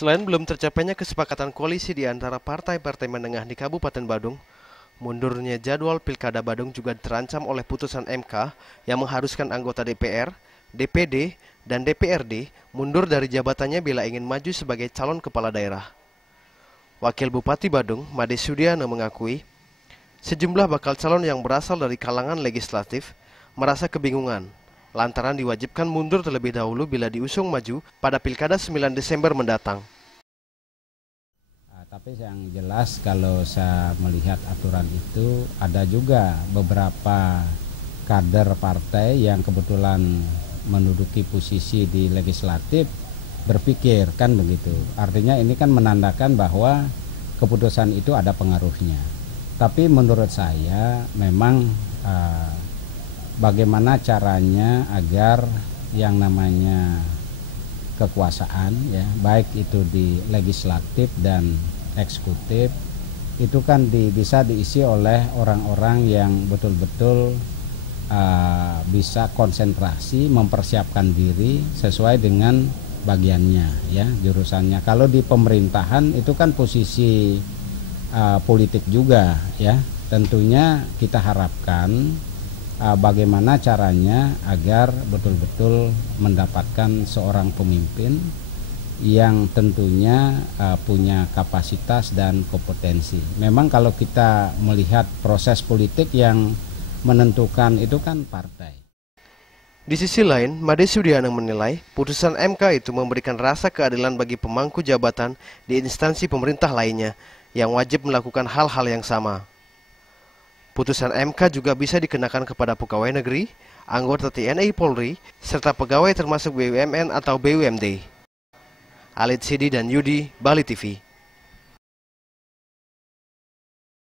Selain belum tercapainya kesepakatan koalisi di antara partai-partai menengah di Kabupaten Badung, mundurnya jadwal Pilkada Badung juga terancam oleh putusan MK yang mengharuskan anggota DPR, DPD, dan DPRD mundur dari jabatannya bila ingin maju sebagai calon kepala daerah. Wakil Bupati Badung, Made Sudiana mengakui, sejumlah bakal calon yang berasal dari kalangan legislatif merasa kebingungan lantaran diwajibkan mundur terlebih dahulu bila diusung maju pada Pilkada 9 Desember mendatang. Tapi yang jelas kalau saya melihat aturan itu ada juga beberapa kader partai yang kebetulan menduduki posisi di legislatif berpikir kan begitu. Artinya ini kan menandakan bahwa keputusan itu ada pengaruhnya. Tapi menurut saya memang bagaimana caranya agar yang namanya kekuasaan ya baik itu di legislatif dan eksekutif itu kan bisa diisi oleh orang-orang yang betul-betul bisa konsentrasi mempersiapkan diri sesuai dengan bagiannya ya jurusannya. Kalau di pemerintahan itu kan posisi politik juga ya, tentunya kita harapkan bagaimana caranya agar betul-betul mendapatkan seorang pemimpin yang tentunya punya kapasitas dan kompetensi. Memang kalau kita melihat proses politik yang menentukan itu kan partai. Di sisi lain, Made Sudiana menilai putusan MK itu memberikan rasa keadilan bagi pemangku jabatan di instansi pemerintah lainnya yang wajib melakukan hal-hal yang sama. Putusan MK juga bisa dikenakan kepada pegawai negeri, anggota TNI Polri, serta pegawai termasuk BUMN atau BUMD. Alid Sidi dan Yudi, Bali TV.